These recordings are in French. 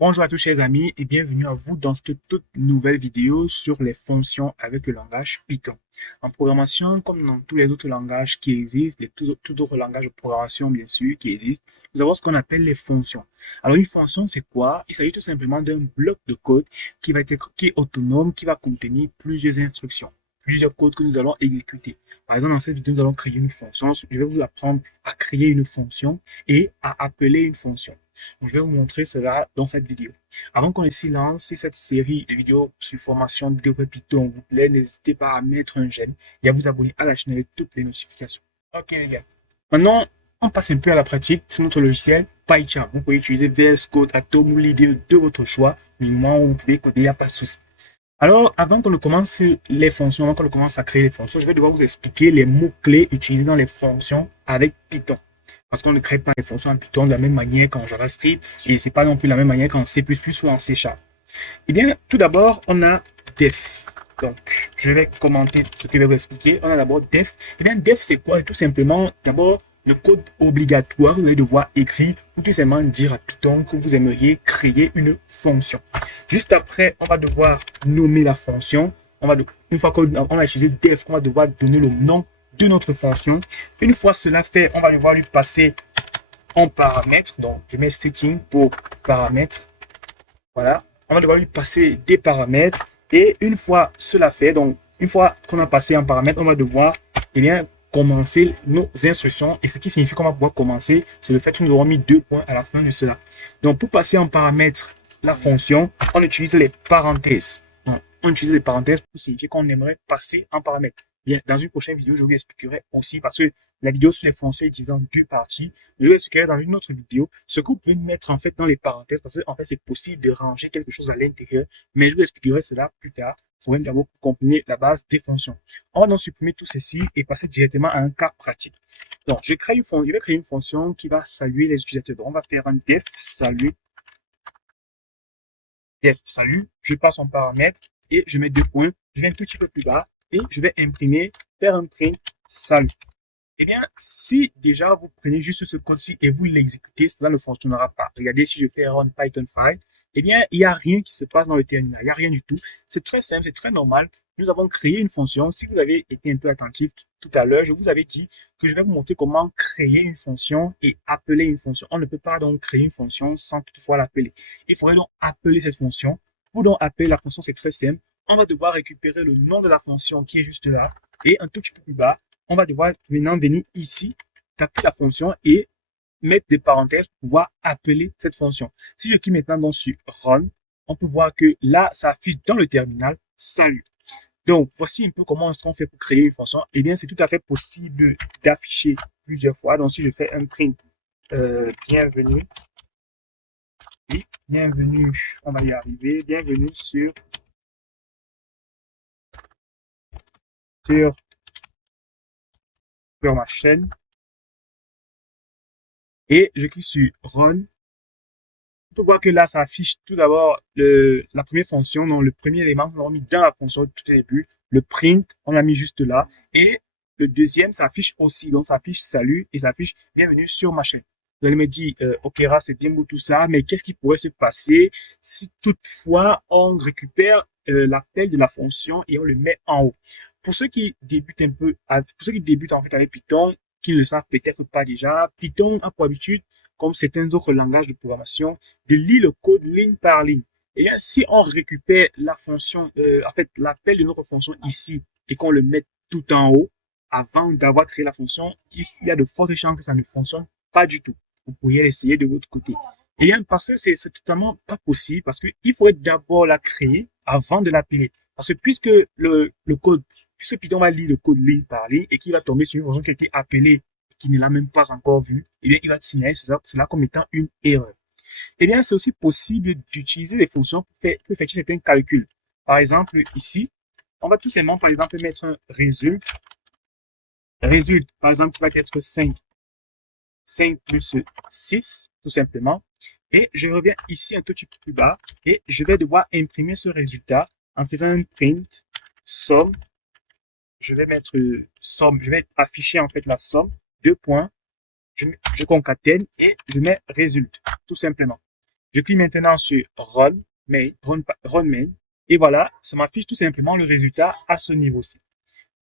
Bonjour à tous chers amis et bienvenue à vous dans cette toute nouvelle vidéo sur les fonctions avec le langage Python. En programmation, comme dans tous les autres langages qui existent, tous autres langages de programmation bien sûr qui existent, nous avons ce qu'on appelle les fonctions. Alors une fonction c'est quoi? Il s'agit tout simplement d'un bloc de code qui est autonome, qui va contenir plusieurs instructions, plusieurs codes que nous allons exécuter. Par exemple, dans cette vidéo, nous allons créer une fonction. Je vais vous apprendre à créer une fonction et à appeler une fonction. Donc, je vais vous montrer cela dans cette vidéo. Avant qu'on essaie de lancer cette série de vidéos sur formation de développement Python, vous plaît, n'hésitez pas à mettre un j'aime et à vous abonner à la chaîne avec toutes les notifications. Ok les gars. Maintenant, on passe un peu à la pratique sur notre logiciel PyCharm. Vous pouvez utiliser VS Code, Atom ou l'idée de votre choix. Du moment où vous pouvez coder, il n'y a pas de souci. Alors, avant qu'on ne commence les fonctions, avant qu'on ne commence à créer les fonctions, je vais devoir vous expliquer les mots-clés utilisés dans les fonctions avec Python. Parce qu'on ne crée pas les fonctions en Python de la même manière qu'en JavaScript et c'est pas non plus la même manière qu'en C++ ou en C Sharp. Eh bien, tout d'abord, on a def. Donc, je vais commenter ce que je vais vous expliquer. On a d'abord def. Eh bien, def, c'est quoi? Tout simplement, d'abord, le code obligatoire que vous allez devoir écrire ou tout simplement dire à Python que vous aimeriez créer une fonction. Juste après, on va devoir nommer la fonction. Une fois qu'on a utilisé def, on va devoir donner le nom de notre fonction. Une fois cela fait, on va devoir lui passer en paramètres. Donc, je mets setting pour paramètres. Voilà. On va devoir lui passer des paramètres. Et une fois cela fait, donc, une fois qu'on a passé en paramètres, on va devoir, eh bien, commencer nos instructions. Et ce qui signifie qu'on va pouvoir commencer, c'est le fait que nous aurons mis 2 points à la fin de cela. Donc, pour passer en paramètres la fonction, on utilise les parenthèses. Donc, on utilise les parenthèses pour signifier qu'on aimerait passer en paramètres. Bien, dans une prochaine vidéo, je vous expliquerai aussi, parce que la vidéo sur les fonctions est divisée en deux parties. Je vous expliquerai dans une autre vidéo ce que vous pouvez mettre en fait dans les parenthèses, parce que en fait, c'est possible de ranger quelque chose à l'intérieur, mais je vous expliquerai cela plus tard. Il faut même d'abord comprendre la base des fonctions. On va donc supprimer tout ceci et passer directement à un cas pratique. Donc, je vais créer une fonction qui va saluer les utilisateurs. Donc, on va faire un def salut, je passe en paramètre et je mets 2 points, je vais un tout petit peu plus bas et je vais imprimer, faire un print salut. Eh bien, si déjà vous prenez juste ce code-ci et vous l'exécutez, cela ne fonctionnera pas. Regardez, si je fais run Python file, eh bien, il n'y a rien qui se passe dans le terminal. Il n'y a rien du tout. C'est très simple, c'est très normal. Nous avons créé une fonction. Si vous avez été un peu attentif tout à l'heure, je vous avais dit que je vais vous montrer comment créer une fonction et appeler une fonction. On ne peut pas donc créer une fonction sans toutefois l'appeler. Il faudrait donc appeler cette fonction. Pour donc appeler la fonction, c'est très simple. On va devoir récupérer le nom de la fonction qui est juste là et un tout petit peu plus bas, on va devoir maintenant venir ici, taper la fonction et mettre des parenthèses pour pouvoir appeler cette fonction. Si je clique maintenant dans sur Run, on peut voir que là, ça affiche dans le terminal Salut. Donc, voici un peu comment est-ce qu'on fait pour créer une fonction. Eh bien, c'est tout à fait possible d'afficher plusieurs fois. Donc, si je fais un print, bienvenue, oui, bienvenue, on va y arriver, bienvenue sur, sur ma chaîne. Et je clique sur Run. On peut voir que là, ça affiche tout d'abord la première fonction, donc le premier élément qu'on a mis dans la fonction tout au début. Le print, on l'a mis juste là. Et le deuxième, ça affiche aussi. Donc, ça affiche salut et ça affiche bienvenue sur ma chaîne. Vous allez me dire, OK, c'est bien beau tout ça, mais qu'est-ce qui pourrait se passer si toutefois on récupère l'appel de la fonction et on le met en haut? Pour ceux qui débutent pour ceux qui débutent en fait avec Python, qui ne le savent peut-être pas déjà, Python a pour habitude, comme certains autres langages de programmation, de lire le code ligne par ligne. Et bien, si on récupère la fonction, en fait, l'appel de notre fonction ici et qu'on le met tout en haut, avant d'avoir créé la fonction, il y a de fortes chances que ça ne fonctionne pas du tout. Vous pourriez l'essayer de votre côté. Et bien, parce que c'est totalement pas possible, parce qu'il faudrait d'abord la créer avant de l'appeler. Parce que puisque puisque Python va lire le code ligne par ligne et qu'il va tomber sur une fonction qui a été appelée, qui ne l'a même pas encore vue, eh bien, il va te signaler cela comme étant une erreur. Eh bien, c'est aussi possible d'utiliser des fonctions pour effectuer certains calculs. Par exemple, ici, on va tout simplement, par exemple, mettre un résulte. Résulte, par exemple, qui va être 5. 5 plus 6, tout simplement. Et je reviens ici un tout petit peu plus bas et je vais devoir imprimer ce résultat en faisant un print somme. Je vais mettre somme, je vais afficher en fait la somme, 2 points, je concatène et je mets résulte, tout simplement. Je clique maintenant sur Run Main, et voilà, ça m'affiche tout simplement le résultat à ce niveau-ci.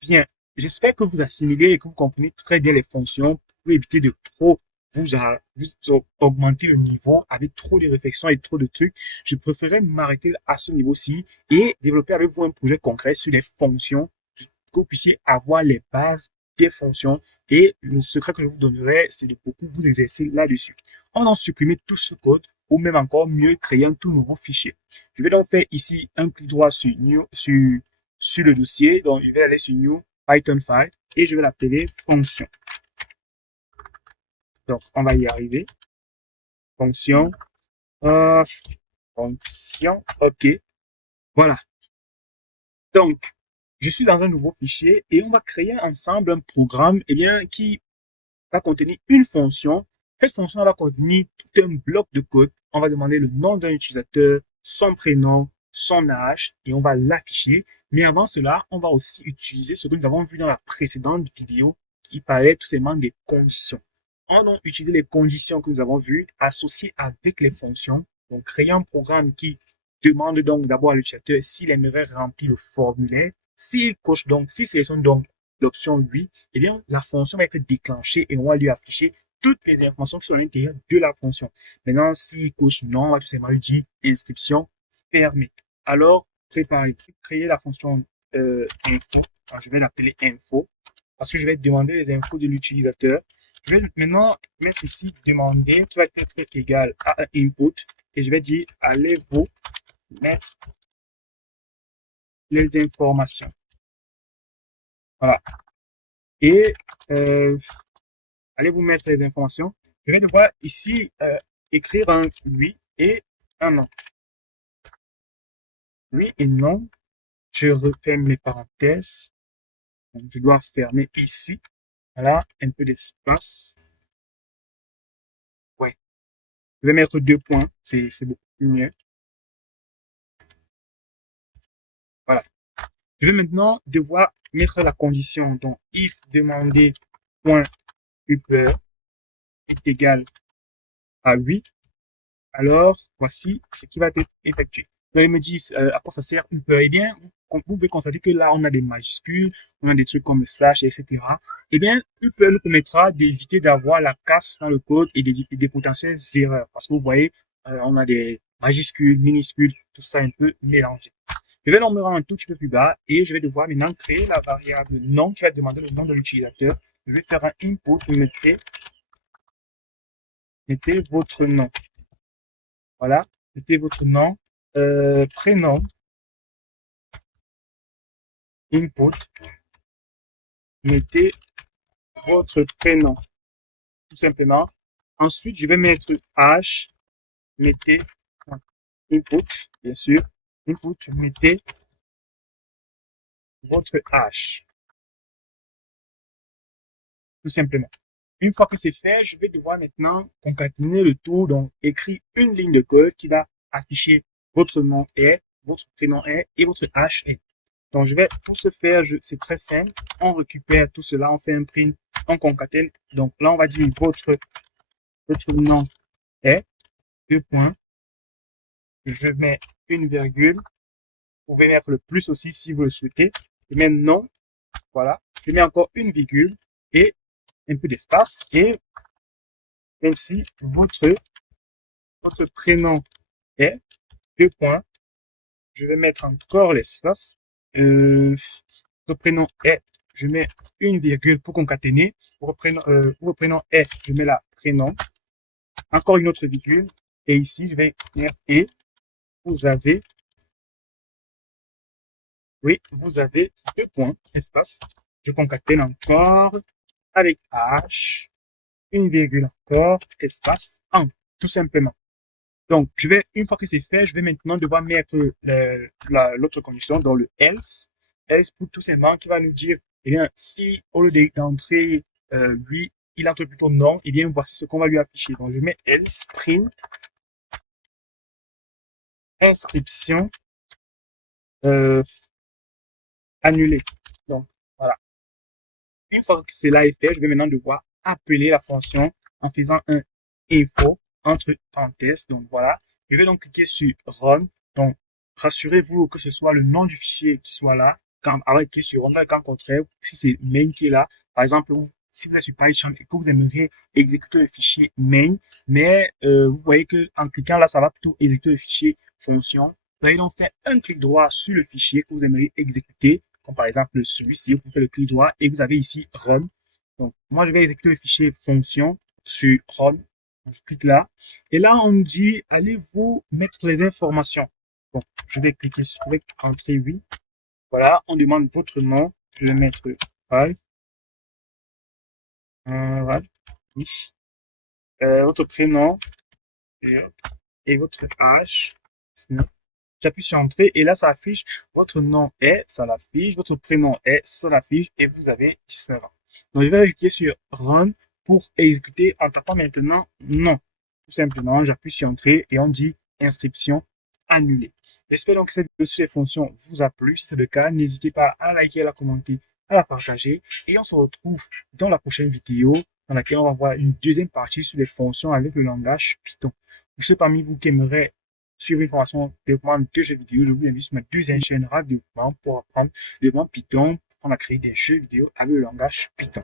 Bien, j'espère que vous assimilez et que vous comprenez très bien les fonctions pour éviter de trop vous augmenter le niveau avec trop de réflexions et trop de trucs. Je préférerais m'arrêter à ce niveau-ci et développer avec vous un projet concret sur les fonctions, que vous puissiez avoir les bases des fonctions. Et le secret que je vous donnerai, c'est de beaucoup vous exercer là-dessus. On va en supprimer tout ce code ou même encore mieux créer un tout nouveau fichier. Je vais donc faire ici un clic droit sur sur le dossier. Donc, je vais aller sur New Python File et je vais l'appeler fonction. Donc, on va y arriver. Fonction. Fonction. OK. Voilà. Donc, je suis dans un nouveau fichier et on va créer ensemble un programme qui va contenir une fonction. Cette fonction va contenir tout un bloc de code. On va demander le nom d'un utilisateur, son prénom, son âge et on va l'afficher. Mais avant cela, on va aussi utiliser ce que nous avons vu dans la précédente vidéo qui parlait tout simplement des conditions. On va utiliser les conditions que nous avons vues associées avec les fonctions. Donc, créer un programme qui demande donc d'abord à l'utilisateur s'il aimerait remplir le formulaire. S'il sélectionne donc l'option oui, eh bien, la fonction va être déclenchée et on va lui afficher toutes les informations qui sont à l'intérieur de la fonction. Maintenant, s'il coche non, on va tout simplement lui dire inscription fermée. Alors, créer la fonction info. Alors, je vais l'appeler info parce que je vais demander les infos de l'utilisateur. Je vais maintenant mettre ici demander qui va être égal à un input et je vais dire allez-vous mettre les informations. Voilà. Et allez-vous mettre les informations. Je vais devoir ici écrire un oui et un non. Oui et non. Je referme mes parenthèses. Donc, je dois fermer ici. Voilà, un peu d'espace. Ouais. Je vais mettre 2 points. C'est beaucoup plus mieux. Voilà. Je vais maintenant devoir mettre la condition. Donc, if demander point upper est égal à 8. Alors, voici ce qui va être effectué. Vous allez me dire à quoi ça sert upper. Eh bien, vous pouvez constater que là, on a des majuscules, on a des trucs comme le slash, etc. Eh bien, upper nous permettra d'éviter d'avoir la casse dans le code et des potentielles erreurs. Parce que vous voyez, on a des majuscules, minuscules, tout ça un peu mélangé. Je vais l'emmener un tout petit peu plus bas et je vais devoir maintenant créer la variable nom qui va demander le nom de l'utilisateur. Je vais faire un input, mettez votre nom. Voilà, mettez votre nom, prénom, input, mettez votre prénom, tout simplement. Ensuite, je vais mettre âge, mettez input, bien sûr, input, mettez votre âge, tout simplement. Une fois que c'est fait, je vais devoir maintenant concaténer le tout, donc écrire une ligne de code qui va afficher votre nom est, votre prénom est et votre âge est. Donc, je vais, pour ce faire, c'est très simple. On récupère tout cela, on fait un print, on concatène. Donc, là, on va dire votre nom est, 2 points. Je mets une virgule. Vous pouvez mettre le plus aussi si vous le souhaitez. Je mets non. Voilà. Je mets encore une virgule et un peu d'espace. Et ainsi, votre prénom est, 2 points. Je vais mettre encore l'espace. Votre prénom est, je mets une virgule pour concaténer. Pour votre prénom est, je mets la prénom. Encore une autre virgule. Et ici, je vais mettre et. Vous avez, oui, vous avez 2 points, espace. Je concatène encore avec H, une virgule encore, espace, 1, tout simplement. Donc, une fois que c'est fait, je vais maintenant devoir mettre l'autre condition dans le else. Else pour tout simplement qui va nous dire, eh bien, si au lieu d'entrer oui, il entre plutôt non, eh bien, voici ce qu'on va lui afficher. Donc, je mets else print inscription annulée. Donc, voilà. Une fois que cela est fait, je vais maintenant devoir appeler la fonction en faisant un info entre parenthèses. Donc, voilà. Je vais donc cliquer sur Run. Donc, rassurez-vous que ce soit le nom du fichier qui soit là. Quand, avant de cliquer sur Run, dans le cas contraire, si c'est main qui est là, par exemple, si vous êtes sur PyCharm et que vous aimeriez exécuter le fichier main, mais vous voyez que en cliquant là, ça va plutôt exécuter le fichier fonction. Vous allez donc faire un clic droit sur le fichier que vous aimeriez exécuter, comme par exemple celui-ci. Vous faites le clic droit et vous avez ici Run. Donc, moi, je vais exécuter le fichier fonction sur Run. Donc, je clique là. Et là, on me dit, allez vous mettre les informations. Bon, je vais cliquer sur Entrée oui. Voilà, on demande votre nom. Je vais mettre Val. Val. Oui. Votre prénom et votre âge. J'appuie sur Entrée et là, ça affiche votre nom est, ça l'affiche, votre prénom est, ça l'affiche et vous avez 19 ans. Donc, je vais cliquer sur Run pour exécuter en tapant maintenant non. Tout simplement, j'appuie sur Entrée et on dit inscription annulée. J'espère donc que cette vidéo sur les fonctions vous a plu. Si c'est le cas, n'hésitez pas à liker, à la commenter, à la partager et on se retrouve dans la prochaine vidéo dans laquelle on va voir une deuxième partie sur les fonctions avec le langage Python. Pour ceux parmi vous qui aimeraient suivre une formation développement de jeux vidéo, je vous invite sur ma deuxième chaîne Rav Développement pour apprendre le développement Python, on a créé des jeux vidéo avec le langage Python.